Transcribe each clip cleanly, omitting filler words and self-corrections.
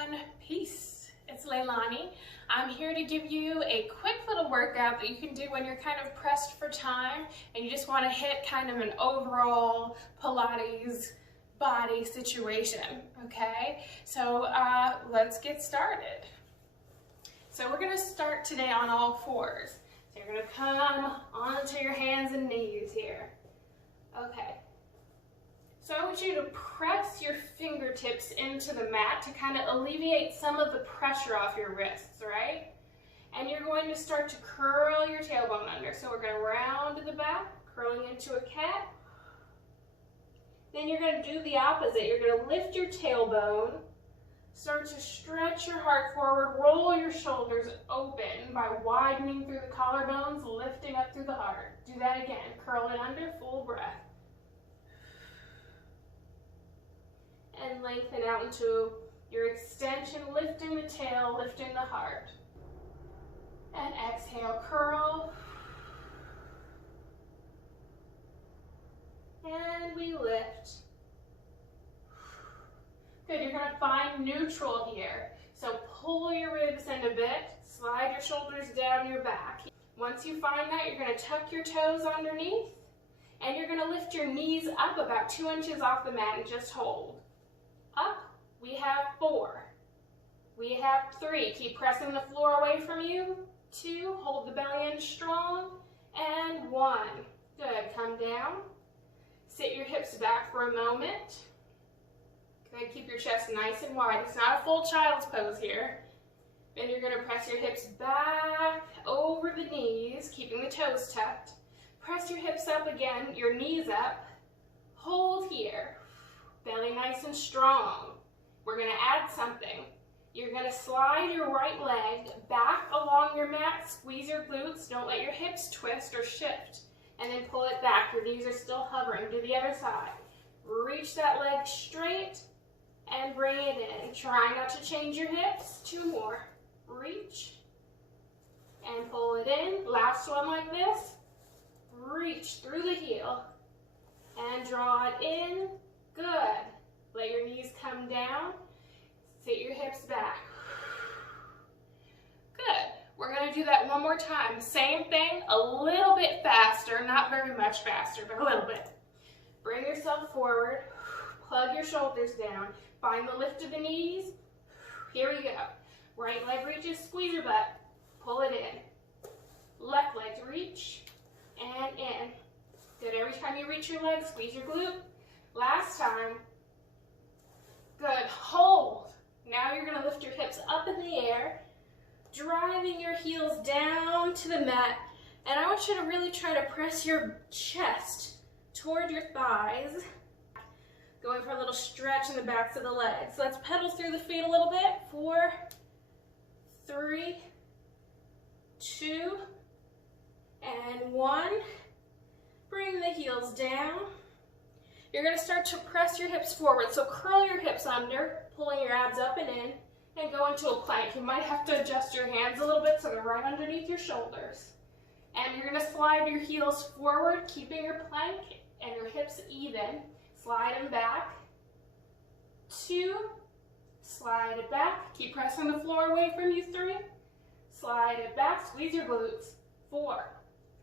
everyone, peace. It's Leilani. I'm here to give you a quick little workout that you can do when you're kind of pressed for time and you just want to hit kind of an overall Pilates body situation, okay? So let's get started. So we're going to start today on all fours. So you're going to come onto your hands and knees here. Okay. So I want you to press your fingertips into the mat to kind of alleviate some of the pressure off your wrists, right? And you're going to start to curl your tailbone under. So we're going to round to the back, curling into a cat. Then you're going to do the opposite. You're going to lift your tailbone, start to stretch your heart forward, roll your shoulders open by widening through the collarbones, lifting up through the heart. Do that again. Curl it under, full breath. And lengthen out into your extension, lifting the tail, lifting the heart. And exhale, curl. And we lift. Good, you're going to find neutral here. So pull your ribs in a bit, slide your shoulders down your back. Once you find that, you're going to tuck your toes underneath, and you're going to lift your knees up about 2 inches off the mat and just hold. Up, we have 4. We have 3. Keep pressing the floor away from you. 2, hold the belly in strong. And 1. Good, come down. Sit your hips back for a moment. Good, keep your chest nice and wide. It's not a full child's pose here. Then you're going to press your hips back over the knees, keeping the toes tucked. Press your hips up again, your knees up. Hold here. Belly nice and strong. We're going to add something. You're going to slide your right leg back along your mat, squeeze your glutes, don't let your hips twist or shift, and then pull it back. Your knees are still hovering. Do the other side. Reach that leg straight and bring it in. Try not to change your hips. 2 more. Reach and pull it in. Last one like this. Reach through the heel and draw it in. Good. Let your knees come down. Sit your hips back. Good. We're going to do that one more time. Same thing, a little bit faster. Not very much faster, but a little bit. Bring yourself forward. Plug your shoulders down. Find the lift of the knees. Here we go. Right leg reaches, squeeze your butt. Pull it in. Left leg reach and in. Good. Every time you reach your leg, squeeze your glute. Last time. Good. Hold. Now you're going to lift your hips up in the air, driving your heels down to the mat. And I want you to really try to press your chest toward your thighs. Going for a little stretch in the backs of the legs. Let's pedal through the feet a little bit. 4, 3, 2, and 1. Bring the heels down. You're going to start to press your hips forward. So curl your hips under, pulling your abs up and in, and go into a plank. You might have to adjust your hands a little bit so they're right underneath your shoulders. And you're going to slide your heels forward, keeping your plank and your hips even. Slide them back. 2, slide it back. Keep pressing the floor away from you. 3, slide it back. Squeeze your glutes. 4,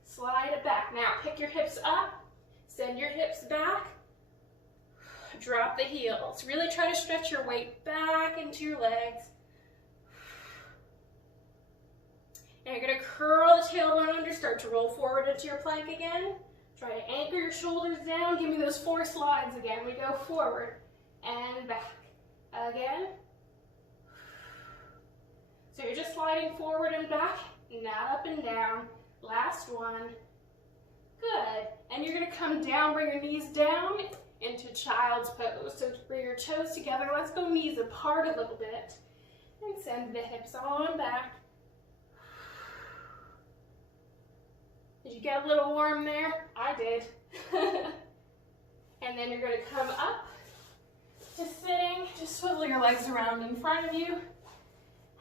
slide it back. Now pick your hips up, send your hips back. Drop the heels. Really try to stretch your weight back into your legs. And you're going to curl the tailbone under, start to roll forward into your plank again. Try to anchor your shoulders down. Give me those 4 slides again. We go forward and back. Again. So you're just sliding forward and back, not up and down. Last one. Good. And you're going to come down, bring your knees down into child's pose. So bring your toes together. Let's go knees apart a little bit. And send the hips on back. Did you get a little warm there? I did. And then you're going to come up to sitting. Just swivel your legs around in front of you.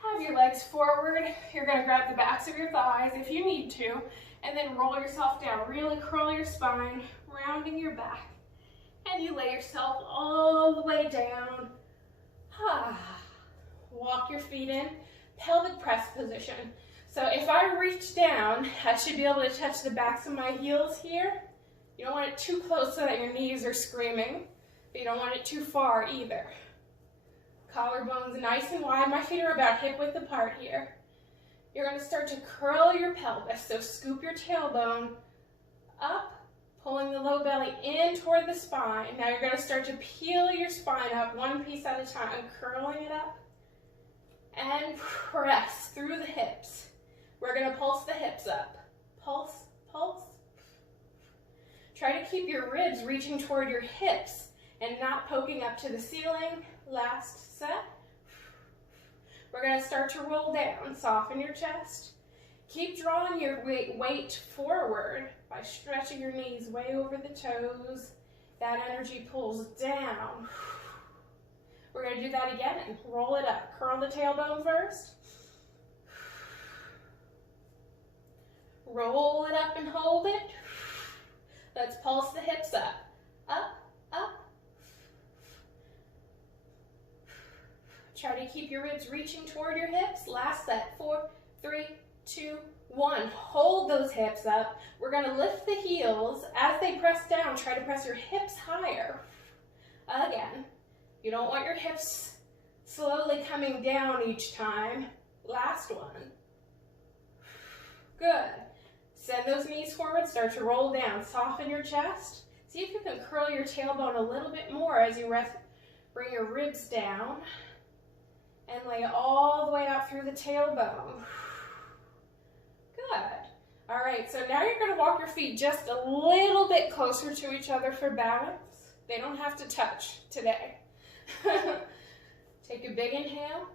Have your legs forward. You're going to grab the backs of your thighs if you need to. And then roll yourself down. Really curl your spine, rounding your back. And you lay yourself all the way down. walk your feet in, pelvic press position. So if I reach down, I should be able to touch the backs of my heels here. You don't want it too close so that your knees are screaming, but you don't want it too far either. Collarbones nice and wide. My feet are about hip width apart here. You're going to start to curl your pelvis, so scoop your tailbone up, pulling the low belly in toward the spine. Now you're going to start to peel your spine up one piece at a time, curling it up, and press through the hips. We're going to pulse the hips up. Pulse, pulse. Try to keep your ribs reaching toward your hips and not poking up to the ceiling. Last set. We're going to start to roll down. Soften your chest. Keep drawing your weight forward by stretching your knees way over the toes. That energy pulls down. We're going to do that again and roll it up. Curl the tailbone first. Roll it up and hold it. Let's pulse the hips up. Up, up. Try to keep your ribs reaching toward your hips. Last set. 4, 3, 2, 1. Hold those hips up. We're going to lift the heels. As they press down, try to press your hips higher. Again, you don't want your hips slowly coming down each time. Last one. Good. Send those knees forward. Start to roll down. Soften your chest. See if you can curl your tailbone a little bit more as you bring your ribs down. And lay all the way out through the tailbone. Good. All right, so now you're going to walk your feet just a little bit closer to each other for balance. They don't have to touch today. Take a big inhale.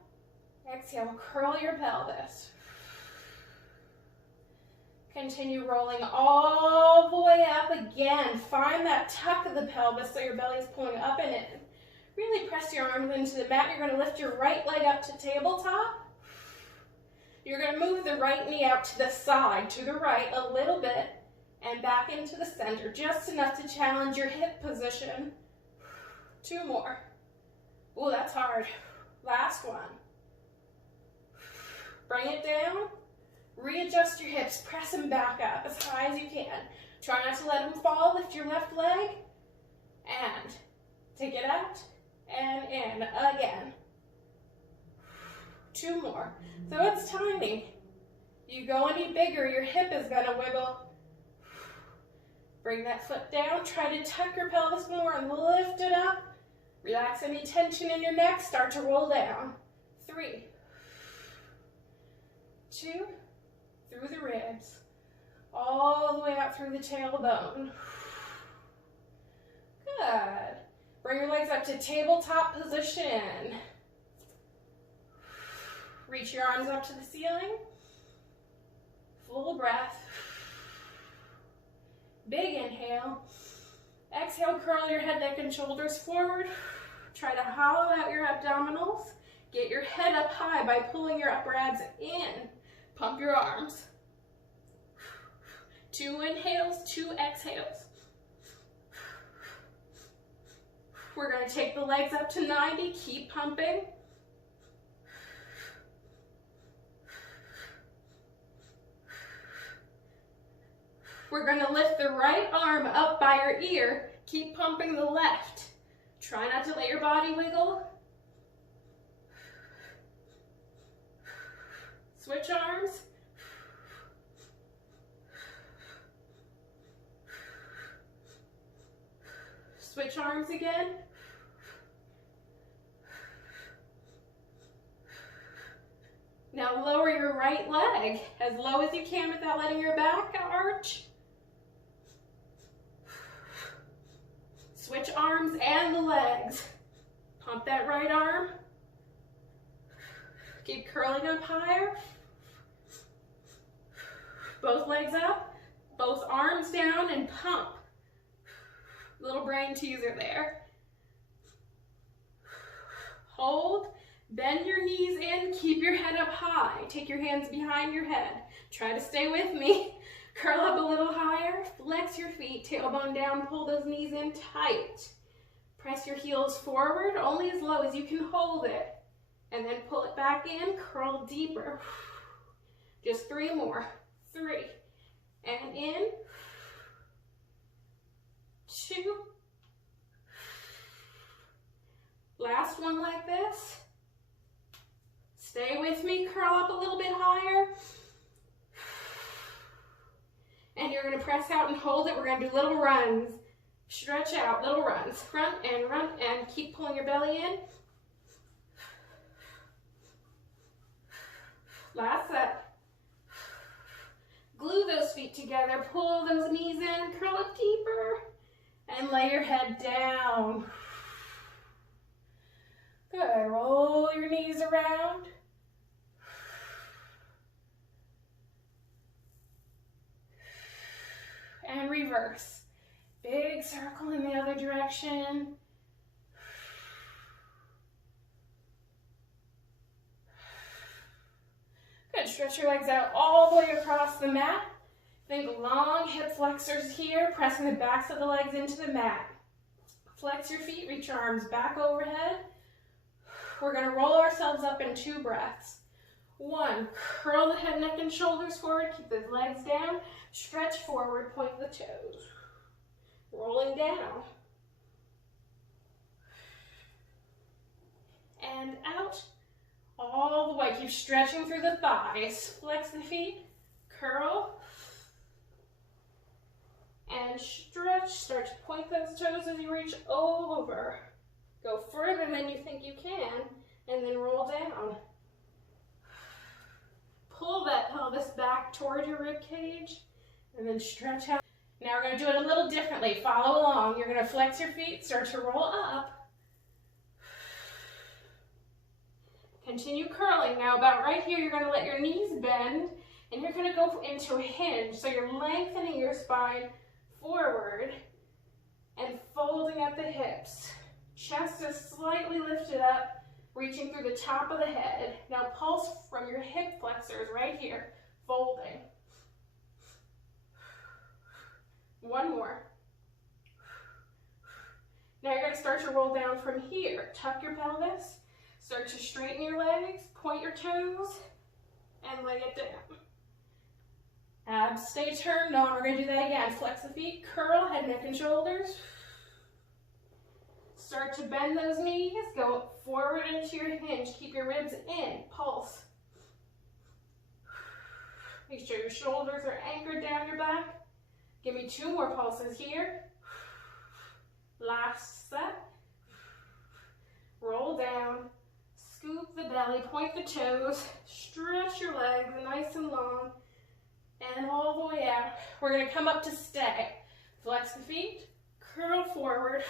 Exhale, curl your pelvis. Continue rolling all the way up again. Find that tuck of the pelvis so your belly is pulling up and in. Really press your arms into the mat. You're going to lift your right leg up to tabletop. You're going to move the right knee out to the side, to the right a little bit, and back into the center, just enough to challenge your hip position. 2 more. Oh, that's hard. Last one. Bring it down. Readjust your hips. Press them back up as high as you can. Try not to let them fall. Lift your left leg. And take it out. And in again. 2 more. So it's tiny. You go any bigger, your hip is going to wiggle. Bring that foot down. Try to tuck your pelvis more and lift it up. Relax any tension in your neck. Start to roll down. 3, 2, through the ribs. All the way out through the tailbone. Good. Bring your legs up to tabletop position. Reach your arms up to the ceiling. Full breath. Big inhale. Exhale, curl your head, neck, and shoulders forward. Try to hollow out your abdominals. Get your head up high by pulling your upper abs in. Pump your arms. 2 inhales, 2 exhales. We're going to take the legs up to 90. Keep pumping. We're going to lift the right arm up by your ear. Keep pumping the left. Try not to let your body wiggle. Switch arms. Switch arms again. Now lower your right leg as low as you can without letting your back arch. Switch arms and the legs. Pump that right arm. Keep curling up higher. Both legs up, both arms down, and pump. Little brain teaser there. Hold. Bend your knees in, keep your head up high. Take your hands behind your head. Try to stay with me. Curl up a little higher, flex your feet, tailbone down, pull those knees in tight. Press your heels forward, only as low as you can hold it. And and then pull it back in, curl deeper. Just 3 more. 3, and in, 2, last one like this. Stay with me, curl up a little bit higher. And you're gonna press out and hold it. We're gonna do little runs. Stretch out, little runs. Run, and keep pulling your belly in. Last set. Glue those feet together, pull those knees in, curl up deeper, and lay your head down. Good, roll your knees around. And reverse. Big circle in the other direction. Good, stretch your legs out all the way across the mat. Think long hip flexors here, pressing the backs of the legs into the mat. Flex your feet, reach your arms back overhead. We're gonna roll ourselves up in 2 breaths. 1, curl the head, neck, and shoulders forward, keep those legs down. Stretch forward, point the toes. Rolling down. And out. All the way, keep stretching through the thighs. Flex the feet, curl, and stretch. Start to point those toes as you reach over. Go further than you think you can, and then roll down. Pull that pelvis back toward your rib cage, and then stretch out. Now we're going to do it a little differently. Follow along. You're going to flex your feet, start to roll up. Continue curling. Now about right here, you're going to let your knees bend, and you're going to go into a hinge. So you're lengthening your spine forward and folding at the hips. Chest is slightly lifted up, reaching through the top of the head. Now pulse from your hip flexors right here, folding. 1 more. Now you're going to start to roll down from here. Tuck your pelvis, start to straighten your legs, point your toes, and lay it down. Abs stay turned on. We're going to do that again. Flex the feet, curl, head, neck, and shoulders. Start to bend those knees, go forward into your hinge. Keep your ribs in, pulse. Make sure your shoulders are anchored down your back. Give me 2 more pulses here. Last set. Roll down, scoop the belly, point the toes, stretch your legs nice and long, and all the way out. We're gonna come up to stay. Flex the feet, curl forward,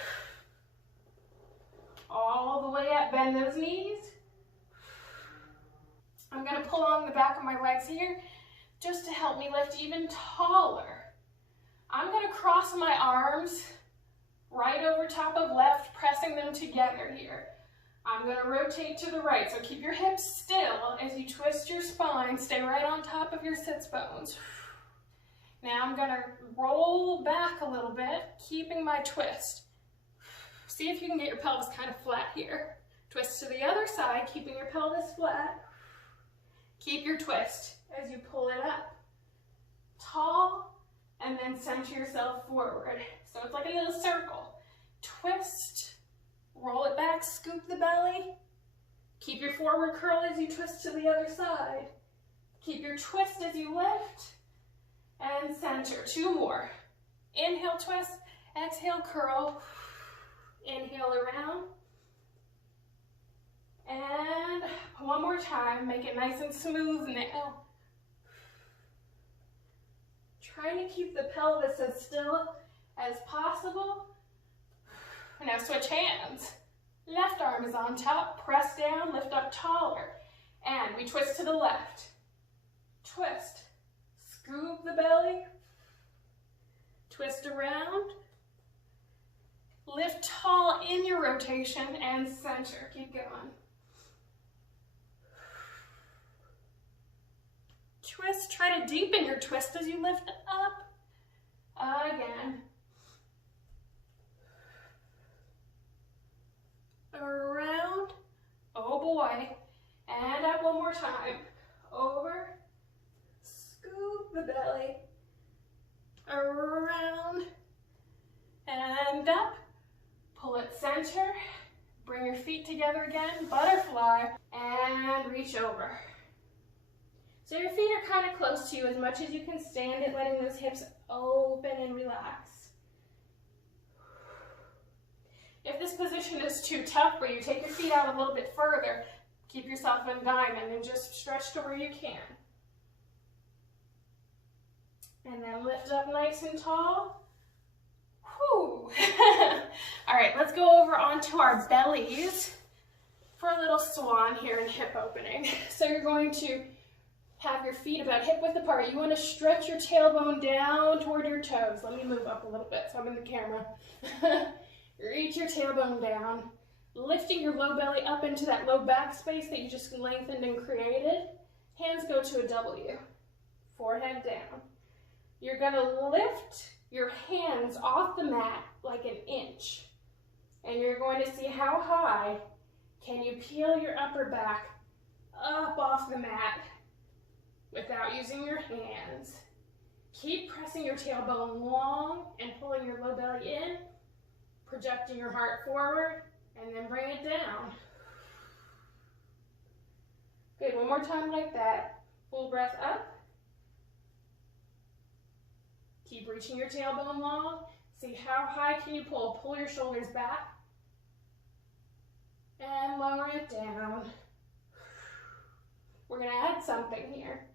all the way up, bend those knees. I'm gonna pull on the back of my legs here just to help me lift even taller. I'm gonna cross my arms right over top of left, pressing them together here. I'm gonna rotate to the right, so keep your hips still as you twist your spine. Stay right on top of your sits bones. Now I'm gonna roll back a little bit, keeping my twist. See if you can get your pelvis kind of flat here. Twist to the other side, keeping your pelvis flat. Keep your twist as you pull it up. Tall, and then center yourself forward. So it's like a little circle. Twist, roll it back, scoop the belly. Keep your forward curl as you twist to the other side. Keep your twist as you lift, and center. 2 more. Inhale, twist, exhale, curl. Inhale around. And 1 more time, make it nice and smooth now. Trying to keep the pelvis as still as possible. Now switch hands. Left arm is on top, press down, lift up taller. And we twist to the left. Twist, scoop the belly, twist around, lift tall in your rotation and center. Keep going. Twist, try to deepen your twist as you lift up. Again. Around. Oh boy. And up one more time. Over, scoop the belly, around, and up. Pull it center, bring your feet together again, butterfly, and reach over. So your feet are kind of close to you as much as you can stand it, letting those hips open and relax. If this position is too tough for you, take your feet out a little bit further. Keep yourself in diamond and just stretch to where you can. And then lift up nice and tall. Whew. All right, let's go over onto our bellies for a little swan here in hip opening. So you're going to have your feet about hip width apart. You want to stretch your tailbone down toward your toes. Let me move up a little bit so I'm in the camera. Reach your tailbone down, lifting your low belly up into that low back space that you just lengthened and created. Hands go to a W, forehead down. You're going to lift your hands off the mat like an inch. And you're going to see how high can you peel your upper back up off the mat without using your hands. Keep pressing your tailbone long and pulling your low belly in, projecting your heart forward, and then bring it down. Good, one more time like that. Full breath up. Keep reaching your tailbone long. See how high can you pull. Pull your shoulders back. And lower it down. We're going to add something here.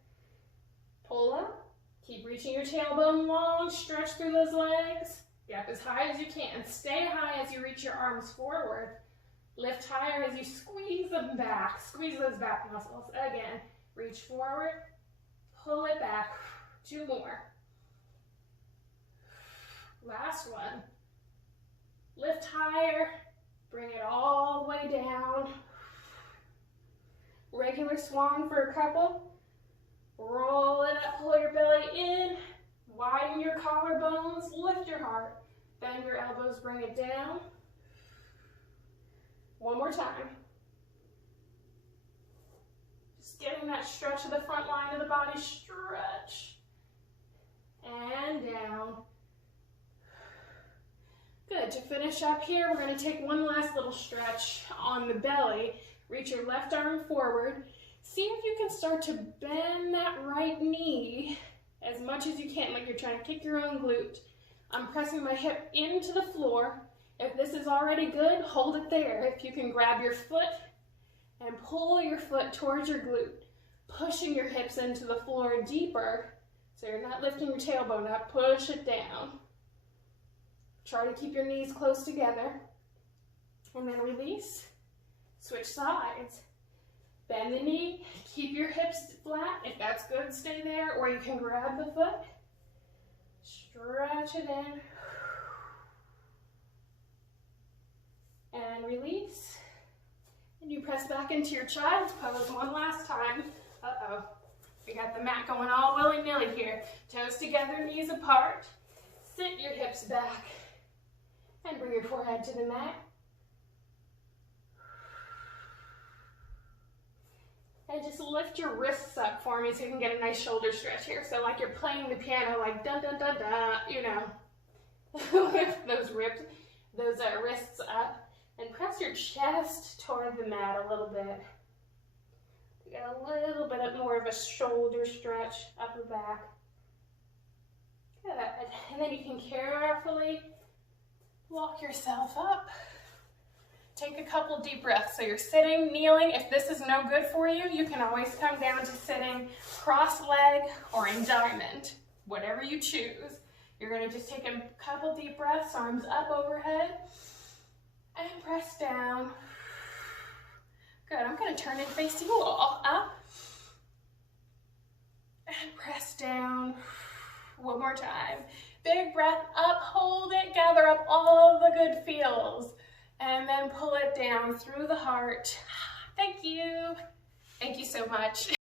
Pull up. Keep reaching your tailbone long. Stretch through those legs. Get up as high as you can. Stay high as you reach your arms forward. Lift higher as you squeeze them back. Squeeze those back muscles. Again, reach forward. Pull it back. 2 more. Last one. Lift higher. Bring it all the way down. Regular swan for a couple. Roll it up, pull your belly in. Widen your collarbones, lift your heart. Bend your elbows, bring it down. One more time. Just getting that stretch of the front line of the body. Stretch. And down. Good. To finish up here, we're going to take one last little stretch on the belly. Reach your left arm forward. See if you can start to bend that right knee as much as you can, like you're trying to kick your own glute. I'm pressing my hip into the floor. If this is already good, hold it there. If you can grab your foot and pull your foot towards your glute, pushing your hips into the floor deeper so you're not lifting your tailbone up. Push it down. Try to keep your knees close together. And then release. Switch sides. Bend the knee, keep your hips flat. If that's good, stay there, or you can grab the foot. Stretch it in. And release. And you press back into your child's pose one last time. Uh-oh. We got the mat going all willy-nilly here. Toes together, knees apart. Sit your hips back. And bring your forehead to the mat. And just lift your wrists up for me so you can get a nice shoulder stretch here. So like you're playing the piano, like dun dun dun dun, you know. Lift those wrists up and press your chest toward the mat a little bit. Get a little bit more of a shoulder stretch, upper back. Good. And then you can carefully walk yourself up. Take a couple deep breaths. So you're sitting, kneeling. If this is no good for you, you can always come down to sitting cross-leg or in diamond, whatever you choose. You're going to just take a couple deep breaths, arms up overhead, and press down. Good. I'm going to turn and face you all up, and press down. One more time. Big breath up, hold it, gather up all the good feels. And then pull it down through the heart. Thank you. Thank you so much.